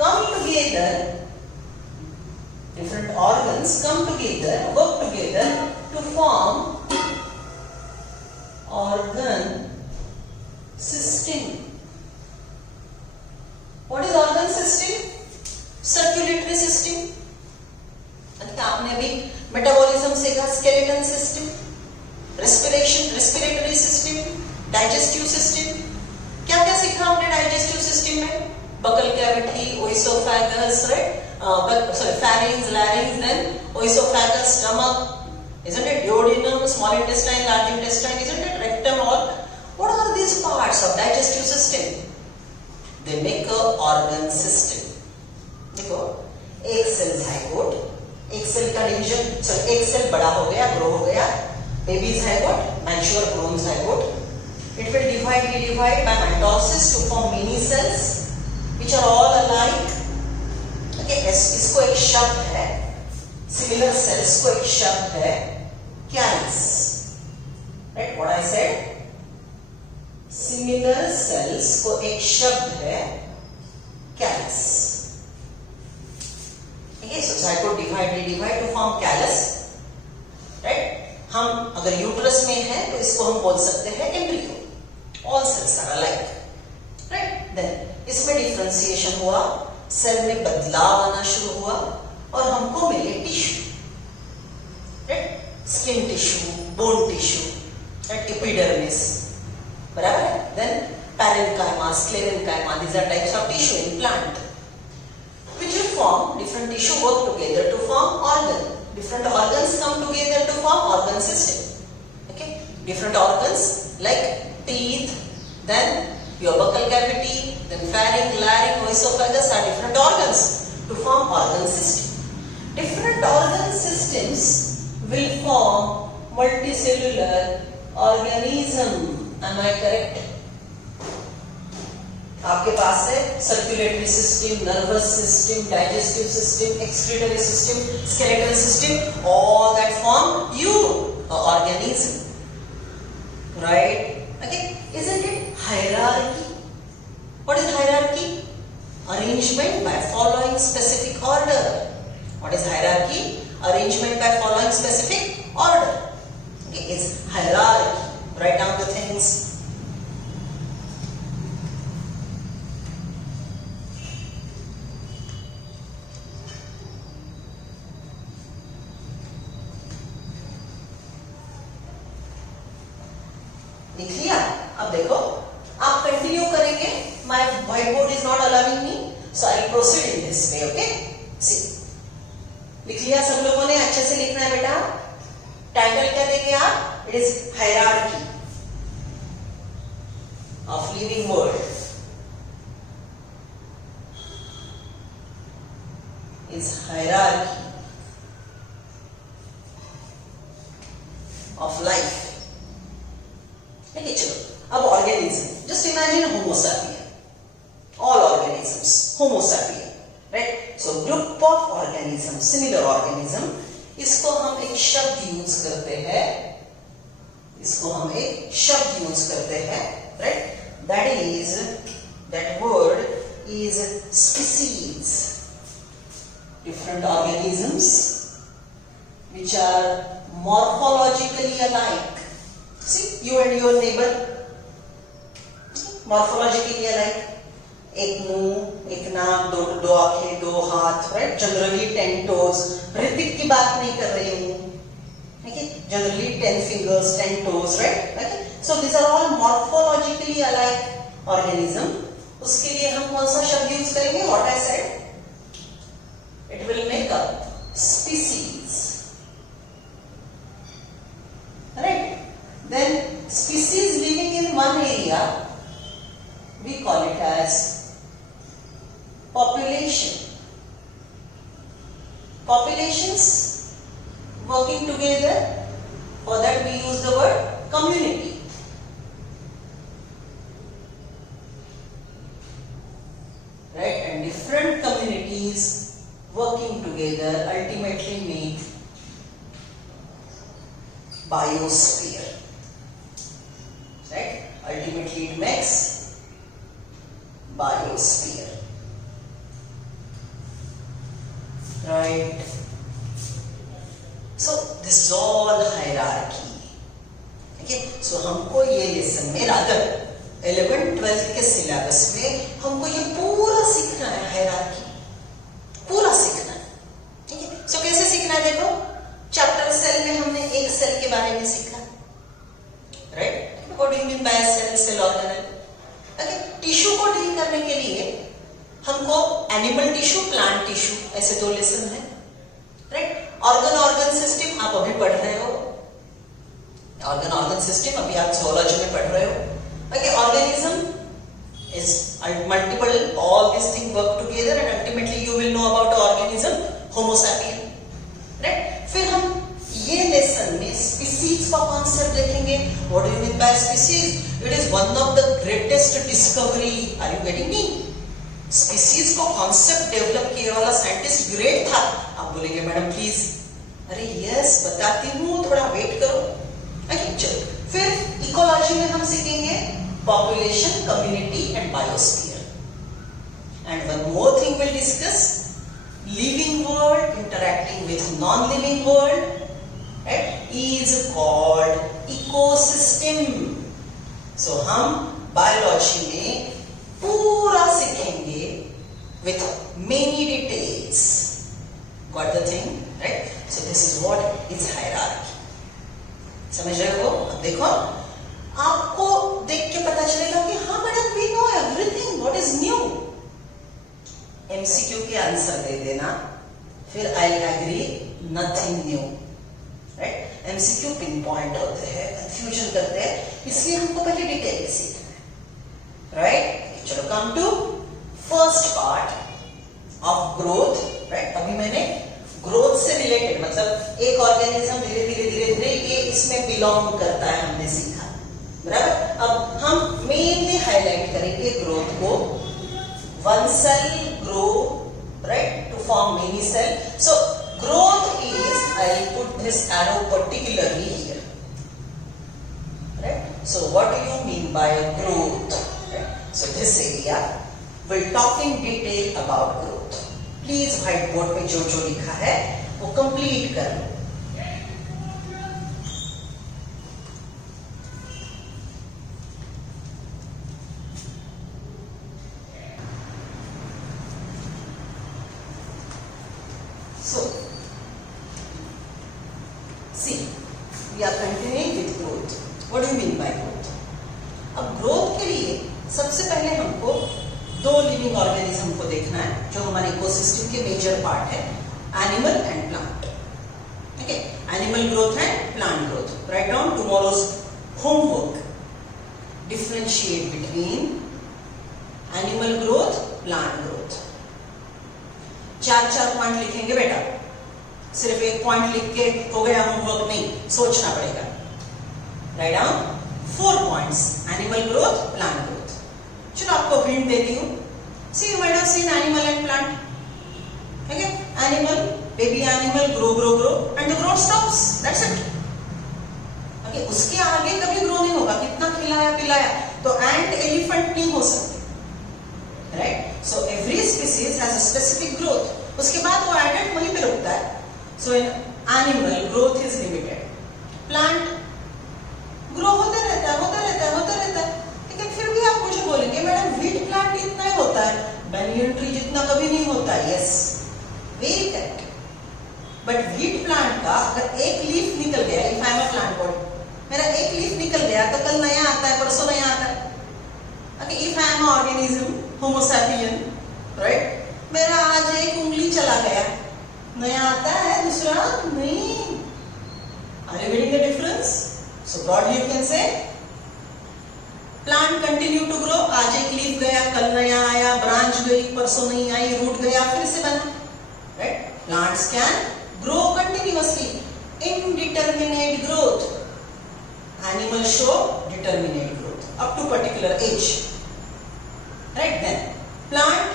come together. Different organs come together, work together to form organ system. What is organ system? Circulatory system. आपने अभी मेटाबॉलिज्म सीखा, skeleton system, respiratory system, digestive system. क्या क्या सीखा हमने digestive system में? Buccal cavity, oesophagus, right, pharynx, larynx, then oesophagus, stomach, isn't it? Duodenum, small intestine, large intestine, isn't it? Rectum, all. What are these parts of digestive system? They make a organ system. देखो, एक cell zygote, एक सेल का डिवीजन, एक सेल बड़ा हो गया, ग्रो हो गया, baby zygote, mature grown zygote. It will divide by mitosis to form many cells, which are all alike. Okay, इसको एक शब्द है, similar cells को एक शब्द है, callus. Right? What I said? Similar sales को एक शब्द है callus. So zygote divide to form callus. Right? हम अगर यूट्रस में है तो इसको हम बोल सकते हैं embryo. All cells are alike. Right, then इसमें डिफरेंशिएशन हुआ, सेल में बदलाव आना शुरू हुआ और हमको मिले tissue. Right, skin tissue, bone tissue, right, epidermis, बराबर है. Then parenchyma, sclerenchyma, these are types of tissue in plant which will form. Different tissue work together to form organ. Different organs come together to form organ system. Okay, different organs like teeth, then your buccal cavity, then pharynx, larynx, esophagus are different organs to form organ system. Different organ systems will form multicellular organism. Am I correct? आपके पास है circulatory system, nervous system, digestive system, excretory system, skeletal system, all that form you organism, right? Okay, isn't it hierarchy? What is hierarchy? Arrangement by following specific order. What is hierarchy? Arrangement by following specific order. Okay, it's hierarchy. Write down the things. लिख लिया. अब देखो आप continue करेंगे. My white board is not allowing me, so I proceed in this way. Okay, see लिख लिया सब लोगों ने. अच्छे से लिखना है बेटा. टाइटल क्या देंगे आप? It is hierarchy of living world. Is hierarchy of life. ठीक है, चलो अब organism. Just imagine homo sapien. All organisms homo sapien, right? So group of organism, similar organism. इसको हम एक शब्द यूज करते हैं. इसको हम एक शब्द यूज करते हैं, right? That word is species. Different organisms which are morphologically alike. See, you and your neighbor, morphologically alike. एक मुंह, एक नाक, दो आंखें, दो हाथ, right? Generally 10 toes. ऋतिक की बात नहीं कर रही हूँ. Okay? Generally 10 fingers, 10 toes, right? Okay? So these are all morphologically alike organism. उसके लिए हम कौन सा शब्द यूज करेंगे? What I said? It will make a species. Right? Then species living in one area, we call it as population. Populations working together, for that we use the word community. Right? And different communities working together ultimately make biosphere. Right? Ultimately it makes biosphere. Right? So this is all hierarchy. Okay? So हमको ये लेसन में rather 11-12 के सिलेबस में हमको ये पूरा सीखना है. हायरार्की पूरा सीखना है. ठीक है? सो कैसे सीखना है? देखो, चैप्टर सेल में हमने एक सेल के बारे में सीखा, right? What do you mean by cell, cell organelle. Okay, tissue को डील करने के लिए हमको एनिमल टिश्यू, प्लांट टिश्यू, ऐसे दो लेसन है, राइट? ऑर्गन सिस्टम आप अभी पढ़ रहे हो. ऑर्गन सिस्टम अभी आप zoology में पढ़ रहे हो. Okay, organism is multiple, all these things work together and ultimately you will know about organism, homo sapien, right? फिर हम ये लेसन में स्पीसीज का कॉन्सेप्ट देखेंगे. What do you mean by species? It is one of the greatest discovery. Are you getting me? Species को concept develop किए वाला scientist great था. आप बोलेंगे मैडम प्लीज. अरे यस, बताती हूँ, थोड़ा वेट करो. ओके, चलो. फिर इकोलॉजी में हम सीखेंगे population, community and biosphere. And one more thing we'll discuss, living world interacting with non-living world, right, is called ecosystem. So हम biology में पूरा सीखेंगे with many details. Got the thing, right? So this is what is hierarchy. समझ रहे हो? अब देखो, आपको देख के पता चलेगा कि हाँ madam we know everything, what is new. MCQ के आंसर दे देना, फिर I agree, nothing new, right. MCQ pin point होते हैं, कंफ्यूजन करते हैं, इसलिए हमको पहले डिटेल में सीखना है, राइट। चलो come to first part of growth, right. अभी मैंने ग्रोथ से रिलेटेड मतलब एक ऑर्गेनिज्म धीरे धीरे ये इसमें बिलोंग करता है, हमने सीखा, बराबर। अब हम मेनली हाईलाइट करेंगे ग्रोथ को। One cell grow, right, to form many cell. So growth is, I'll put this arrow particularly here, right? So what do you mean by growth, right? So this area will talk in detail about growth. Please whiteboard पे जो जो लिखा है वो complete कर लो। So see, we are continuing with growth. What do you mean by growth? अब growth के लिए सबसे पहले हमको दो लिविंग ऑर्गेनिज्म को देखना है जो हमारे इकोसिस्टम के मेजर पार्ट है, एनिमल एंड प्लांट। ठीक है, एनिमल ग्रोथ है, plant growth. Write down tomorrow's homework, differentiate between animal growth, plant growth. चार चार पॉइंट लिखेंगे बेटा, सिर्फ एक पॉइंट लिख के हो गया होमवर्क नहीं, सोचना पड़ेगा। Right down 4 points, animal growth, plant growth. चलो आपको हिंट देती हूँ। See you might have seen animal and plant. ठीक है, animal, baby animal grow grow grow and the growth stops, that's it. Okay, उसके आगे कभी ग्रो नहीं होगा, कितना खिलाया पिलाया। तो एंट एलिफेंट नहीं हो सकते, right. So every species has a specific growth, उसके बाद वो एडल्ट वहीं पे रुकता है। So in animal growth is limited. Plant grow होता रहता है, लेकिन फिर भी आप मुझे बोलेंगे मैडम व्हीट प्लांट इतना ही होता है, banyan tree जितना कभी नहीं होता है। Yes, very correct. But wheat plant का अगर एक लीफ निकल गया, if I am a plant body, मेरा एक लीफ निकल गया तो कल नया आता है, परसों नया आता है। Okay, if I am an organism, Homo sapien, right? मेरा आज एक उंगली चला गया, नया आता है, दूसरा नहीं। Are you getting the difference? So broadly you can say plant continue to grow, आज एक लीफ गया, कल नया आया, ब्रांच गई, परसों नहीं आई, रूट गया, फिर से बना। Right? Plants can grow continuously, indeterminate growth. Animals show determinate growth up to particular age. Right? Then plant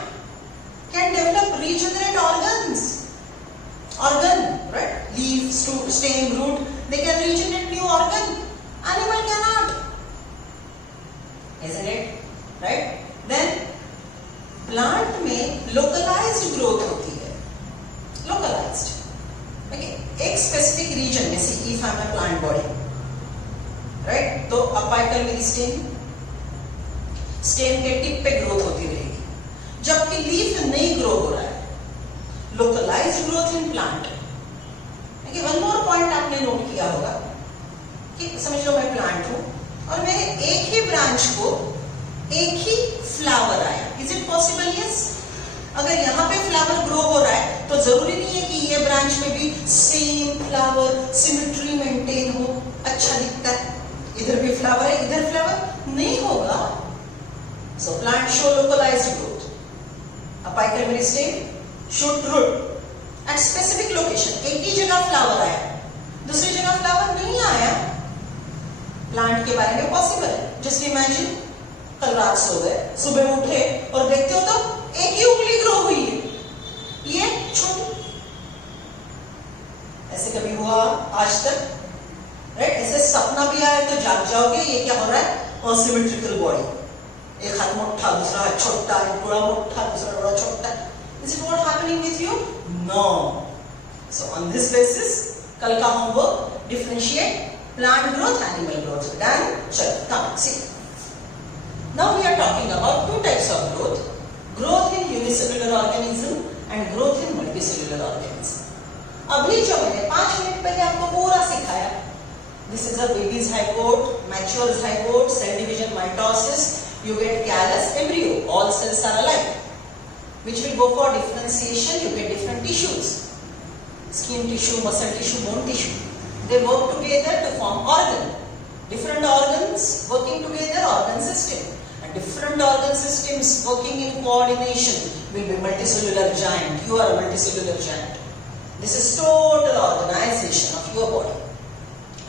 can develop regenerate organs. Organ, right? Leaf, stem, root, they can regenerate new organ. Animal cannot, isn't it? Right? Then plant में localized growth होती है, localized. Okay, एक specific region में, see if I'm a plant body, right? तो apical meristem, stem के टिप पे ग्रोथ होती रहेगी, जबकि लीफ नहीं ग्रो हो रहा है। Localized growth in plant. Okay, one more point आपने नोट किया होगा कि समझ लो मैं प्लांट हूं और मेरे एक ही ब्रांच को एक ही फ्लावर आया। Is it possible? Yes. अगर यहाँ पे फ्लावर ग्रो हो रहा है तो जरूरी नहीं है कि ये ब्रांच में भी सेम फ्लावर, सिमेट्री मेंटेन हो, अच्छा दिखता है। इधर भी फ्लावर है, इधर फ्लावर नहीं होगा। So plant show localized growth. Apical meristem shoot root at specific location. एक ही जगह फ्लावर आया, दूसरी जगह फ्लावर नहीं आया। प्लांट के बारे में पॉसिबल है। जस्ट इमेजिन, कल रात सो गए, सुबह उठे और देखते हो तो एक ही उंगली ग्रो हुई है, ये छोटी। ऐसे कभी हुआ आज तक? राइट? ऐसे सपना भी आए तो जाग जाओगे ये क्या हो रहा है? असिमेट्रिकल बॉडी, एक हाथ मोटा, दूसरा हाथ छोटा, एक बड़ा मोटा, दूसरा बड़ा छोटा। Is it what happening with you? No. So on this basis, कल का homework, differentiate plant growth, animal growth. Done? चलो, come see. Now we are talking about two types of growth: growth in unicellular organism and growth in multicellular organism. अभी जो मैंने 5 मिनट पहले आपको पूरा सिखाया, This is a baby's zygote, mature zygote, cell division, mitosis. You get callus, embryo. All cells are alike. Which will go for differentiation. You get different tissues. Skin tissue, muscle tissue, bone tissue. They work together to form organ. Different organs working together, organ system. And different organ systems working in coordination will be multicellular giant. You are a multicellular giant. This is total organization of your body.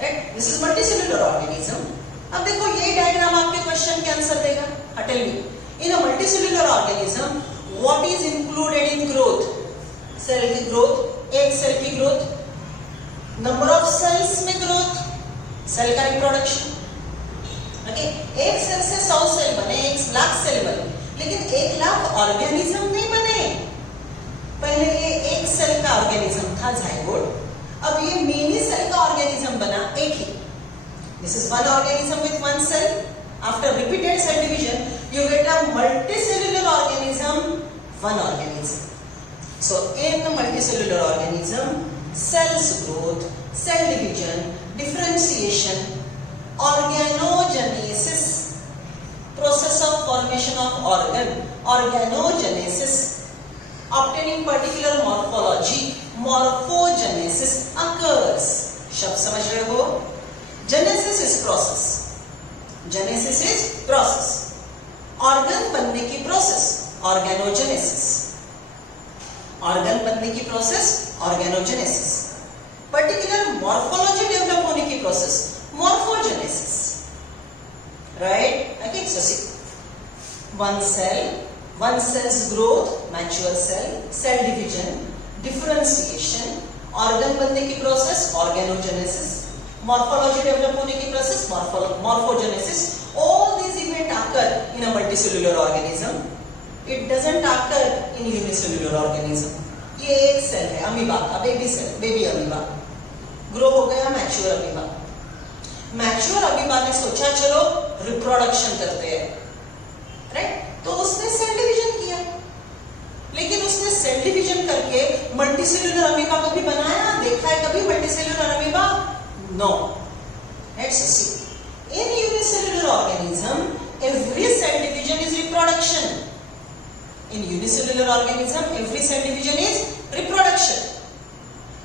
Right? This is multicellular organism. अब देखो ये डायग्राम आपके क्वेश्चन के आंसर देगा. I tell you, in a multicellular organism, what is included in growth? Cell की growth, एक सेल की growth, number of cells में growth, सेल का रिप्रोडक्शन. ओके, एक सेल से 100 सेल बने, 1 लाख सेल बने, लेकिन 1 लाख ऑर्गेनिज्म नहीं बने. पहले ये एक सेल का ऑर्गेनिज्म था जाइगोट. अब ये मिनी सेल का ऑर्गेनिज्म बना एक ही. This is one organism with one cell. After repeated cell division, you get a multicellular organism, one organism. So in the multicellular organism, cells growth, cell division, differentiation, organogenesis, process of formation of organ, organogenesis, obtaining particular morphology, morphogenesis occurs. शब्द समझ रहे हो? Genesis is process. Genesis is process. Organ बनने की process, organogenesis. Organ बनने की process, organogenesis. Particular morphology develop होने की process, morphogenesis. Right? Okay, so see. One cell's growth, mature cell, cell division, differentiation, organ बनने की process, organogenesis, morphology develop होने की process, morphogenesis. All these events occur in a multicellular organism. It doesn't occur in unicellular organism. ये एक सेल है amoeba का, baby cell, baby amoeba. Grow हो गया मैच्योर अमीबा. मैच्योर अमीबा ने सोचा चलो रिप्रोडक्शन करते हैं. राइट? तो उसने सेल डिवीजन किया, लेकिन उसने सेल डिवीजन करके मल्टीसेल्युलर अमीबा को भी बनाया. देखा है कभी multicellular amoeba? No. Let's see. In unicellular organism every cell division is reproduction. In unicellular organism, every cell division is reproduction.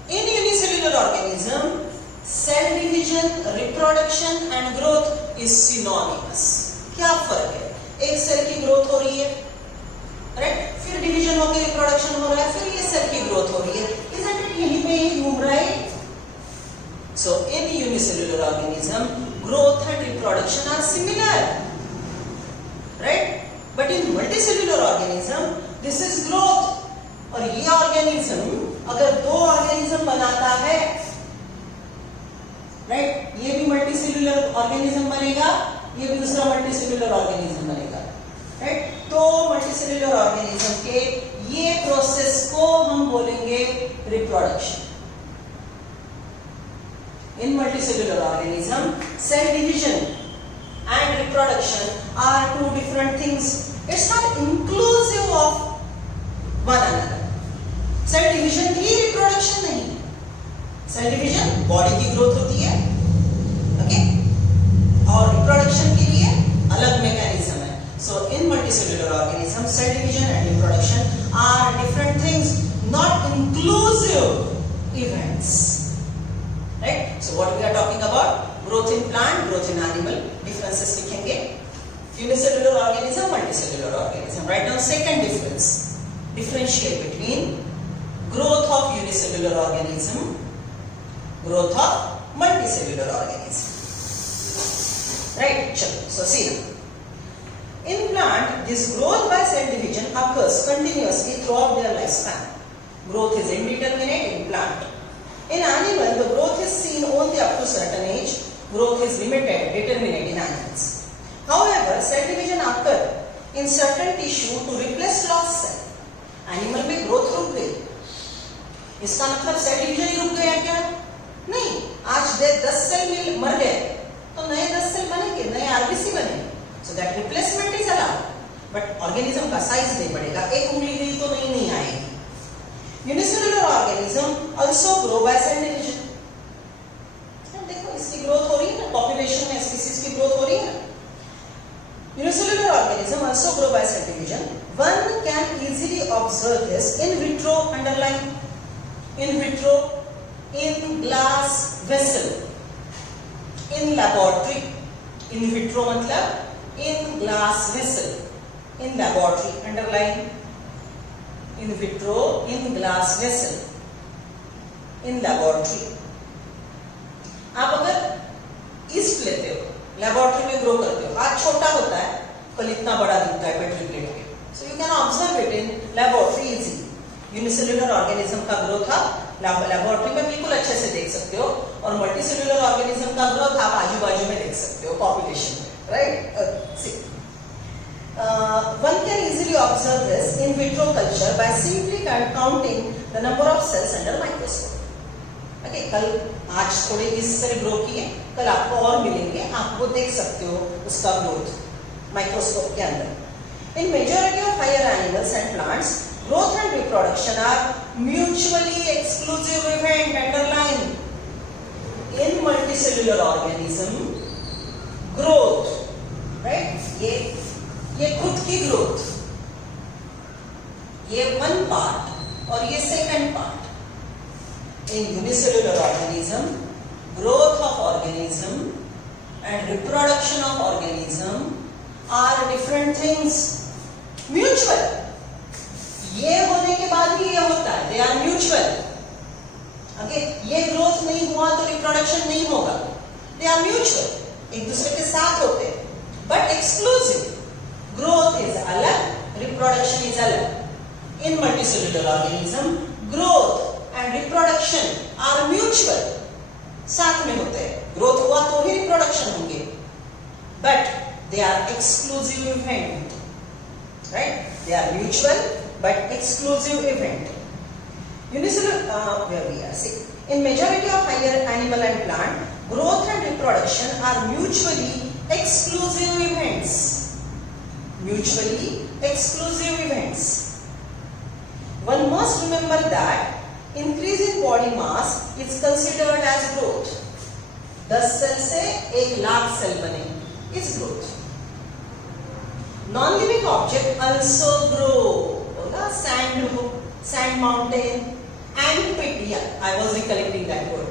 In unicellular organism, cell division, reproduction and growth is synonymous. क्या फर्क है? एक सेल की ग्रोथ हो रही है, राइट? फिर डिवीजन होकर रिप्रोडक्शन हो रहा है, फिर ये सेल की ग्रोथ हो रही है. Isn't it यहीं पे ही घूम रहा है? So in unicellular organism, growth and reproduction are similar, right? But in multicellular organism, this is growth. और ये ऑर्गेनिज्म अगर दो ऑर्गेनिज्म बनाता है, राइट? ये भी मल्टीसेल्युलर ऑर्गेनिज्म बनेगा, ये भी दूसरा मल्टीसेल्युलर ऑर्गेनिज्म बनेगा, राइट? तो मल्टीसेल्युलर ऑर्गेनिज्म के ये प्रोसेस को हम बोलेंगे reproduction. In multicellular organism, cell division and reproduction are two different things. It's not inclusive of one another. Cell division ही reproduction नहीं. Cell division body की growth होती है, okay? और reproduction के लिए अलग mechanism है. So in multicellular organism, cell division and reproduction are different things, not inclusive events. Right? So what we are talking about? Growth in plant, growth in animal. Differences लिखेंगे. Unicellular organism, multicellular organism. Write down second difference. Differentiate between growth of unicellular organism, growth of multicellular organism. Right? So see now. In plant, this growth by cell division occurs continuously throughout their lifespan. Growth is indeterminate in plant. In animal, the growth is seen only up to certain age. Growth is limited, determinate in animals. However, cell division occur in certain tissue to replace lost cell. Animal में growth रुक गई. इसका मतलब cell division ही रुक गया क्या? नहीं. आज 10 सेल मर गए, तो नए 10 सेल बनेंगे, नए RBC बनेंगे. So that replacement is allowed. But organism का size नहीं बढ़ेगा. एक उंगली गई तो नहीं आएगी. Unicellular organism also grow by cell division. देखो इसकी ग्रोथ हो vitro, in glass vessel, in laboratory. In vitro मतलब in glass vessel, in laboratory, underline in vitro, in glass vessel, in laboratory. आप अगर ईस्ट लेते हो, लेबोरेटरी में ग्रो करते हो, आज छोटा होता है कल इतना बड़ा दिखता है पेट्री प्लेट के, so you can observe it in laboratory easy. Unicellular organism का ग्रोथ आप लेबोरेटरी में बिल्कुल अच्छे से देख सकते हो, और मल्टीसेल्युलर ऑर्गेनिज्म का ग्रोथ आप आजू बाजू में देख सकते हो पॉपुलेशन में, right. See one can easily observe this in vitro culture by simply counting the number of cells under microscope. Okay, कल आज थोड़े इससे ग्रो किए, कल आपको और मिलेंगे, आप वो देख सकते हो उसका ग्रोथ माइक्रोस्कोप के अंदर. In majority of higher animals and plants, growth and reproduction are mutually exclusive event. Underline. In multicellular organism, growth, right? ये खुद की ग्रोथ, ये वन पार्ट और ये second part. In unicellular organism, growth of organism and reproduction of organism are different things. Mutual. ये होने के बाद ही ये होता है. They are mutual. Okay? ये ग्रोथ नहीं हुआ तो रिप्रोडक्शन नहीं होगा. They are mutual. एक दूसरे के साथ होते हैं. But exclusive. Growth is अलग, reproduction is अलग. In multicellular organism, growth and reproduction are mutual. साथ में होते हैं. Growth हुआ तो ही reproduction होंगे. But they are exclusive event. Right? They are mutual but exclusive event. Unicellular, where we are, see. In majority of higher animal and plant, growth and reproduction are mutually exclusive events. Mutually exclusive events. One must remember that increase in body mass is considered as growth. 10 सेल से 1,00,000 सेल बने, is growth. Non-living object also grow. होगा sand mountain, and pit. Yeah, I was recollecting that word.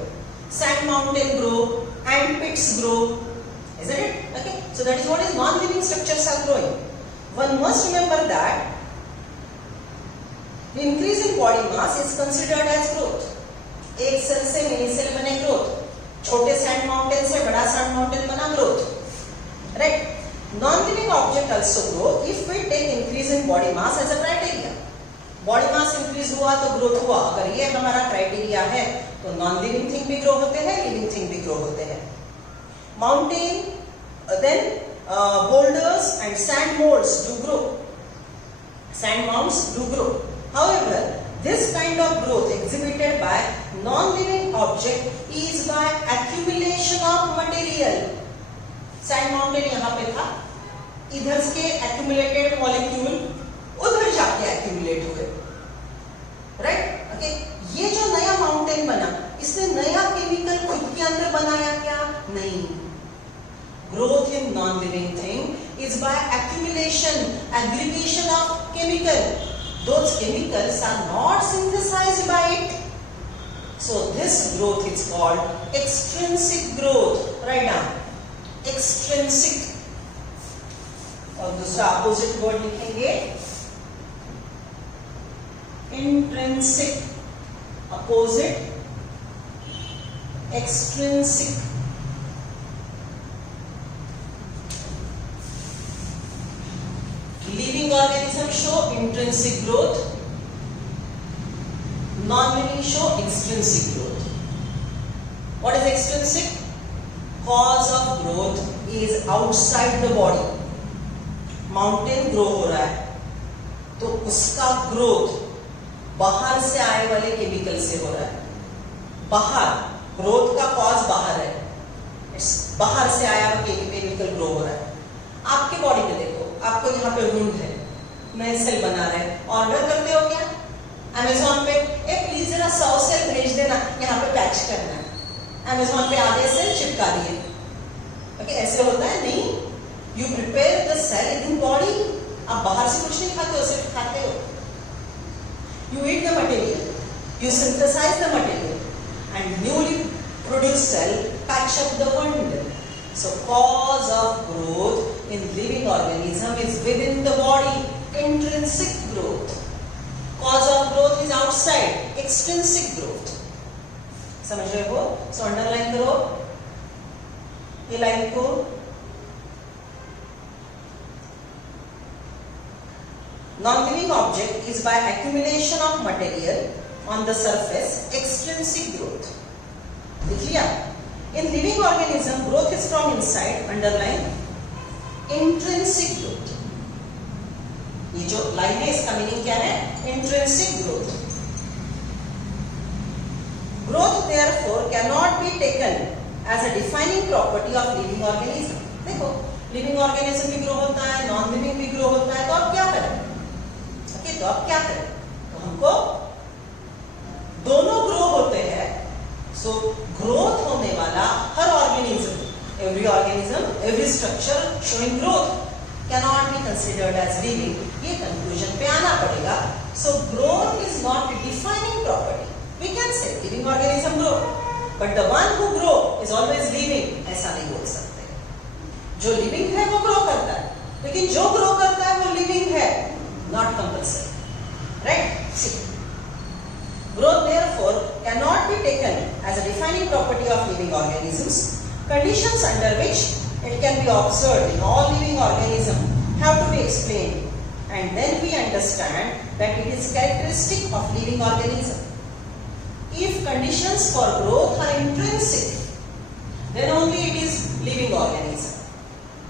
Sand mountain grow, and pits grow. Isn't it? Okay. So that is what is non-living structures are growing. One must remember that the increase in body mass is considered as growth. एक सेल से mini cell बने ग्रोथ, छोटे sand mountain से बड़ा sand mountain बना growth, right. Non-living object also grow if we take increase in body mass as a criteria. Body mass increase हुआ तो ग्रोथ हुआ. अगर ये हमारा क्राइटेरिया है तो non-living thing भी ग्रो होते हैं, living thing भी ग्रो होते हैं. Mountain, then boulders and sand mounds do grow. Sand mounds do grow. However, this kind of growth exhibited by non-living object is by accumulation of material. Sand mountain यहाँ पे था, इधर से accumulated molecule उधर जाके accumulate हुए, right? Okay. ये जो नया mountain बना, इसने नया chemical खुद के अंदर बनाया क्या? नहीं. Growth in non-living thing is by accumulation, aggregation of chemical. Those chemicals are not synthesized by it. So this growth is called extrinsic growth. Write down. Extrinsic. और दूसरा opposite word लिखेंगे intrinsic. Opposite extrinsic. Living organisms show intrinsic growth, non-living show extrinsic growth. What is extrinsic? Cause of growth is outside the body. Mountain grow हो रहा है तो उसका growth बाहर से आए वाले केमिकल से हो रहा है. बाहर ग्रोथ का कॉज बाहर है, बाहर से आया हुआ केमिकल ग्रो हो रहा है. आपके बॉडी में देखो, आपको यहाँ पे वुंड है, नए सेल बना रहे हैं, ऑर्डर करते हो क्या अमेज़न पे? प्लीज जरा 100 सेल भेज देना, यहाँ पे पैच करना है. अमेज़न पे आधे सेल चिपका दिए. ओके, ऐसे होता है नहीं. You prepare the cell in body. आप बाहर से कुछ नहीं खाते हो, सिर्फ खाते हो. You eat the material. You synthesize the material and newly produced cell patch up the wound. So cause of growth in living organism is within the body, intrinsic growth. Cause of growth is outside, extrinsic growth. समझ रहे हो? So underline करो ये लाइन को. Non-living object is by accumulation of material on the surface, extrinsic growth. देख लिया? In living organism, growth is from inside, underline intrinsic growth. ये जो लाइन है इसका मीनिंग क्या है? Intrinsic growth. Growth therefore cannot be taken as a defining property of living organism. देखो, living organism भी ग्रो होता है, नॉन लिविंग भी ग्रो होता है, तो अब क्या करें? तो अब क्या करें? तो हमको दोनों ग्रो होते हैं. सो ग्रोथ होने वाला हर organism, every structure showing growth cannot be considered as living. ये कंक्लूजन पे आना पड़ेगा. So growth is not a defining property. We can say living organism grow, but the one who grow is always living, ऐसा नहीं बोल सकते. जो लिविंग है वो ग्रो करता है, लेकिन जो ग्रो करता है वो लिविंग है, not compulsory. Right? See. Growth therefore cannot be taken as a defining property of living organisms. Conditions under which it can be observed in all living organisms have to be explained, and then we understand that it is characteristic of living organism. If conditions for growth are intrinsic, then only it is living organism.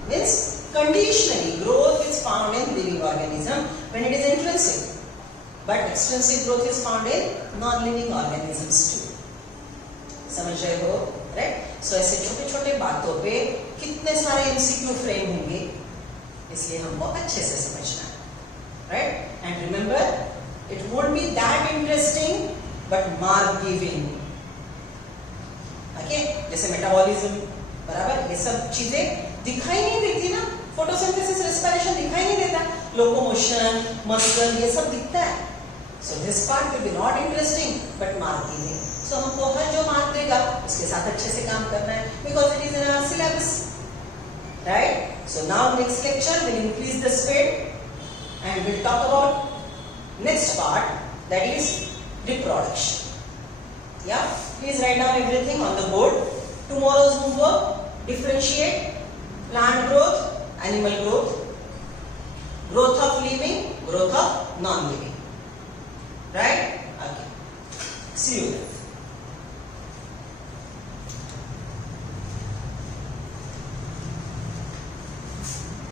Means conditionally growth is found in living organism when it is intrinsic, but extrinsic growth is found in non-living organisms too. समझ रहे हो? Right? So ऐसे छोटे-छोटे बातों पे कितने सारे MCQ frame होंगे, इसलिए हमको अच्छे से समझना है. Right? And remember, it won't be that interesting, but mark giving. Okay? जैसे मेटाबॉलिज्म, बराबर, ये सब चीजें दिखाई नहीं देती ना. फोटोसिंथेसिस, रेस्पिरेशन दिखाई नहीं देता, लोकोमोशन, मसल, ये सब दिखता है. So this part will be not interesting, but mark giving. सो हमको हर जो मार्क देगा उसके साथ अच्छे से काम करना है, because it is in our syllabus. Right? So now next lecture will increase the speed and will talk about next part, that is reproduction. या please write down everything on the board. Tomorrow's homework: differentiate plant growth, animal growth, growth of living, growth of non-living. Right? Okay. See you then.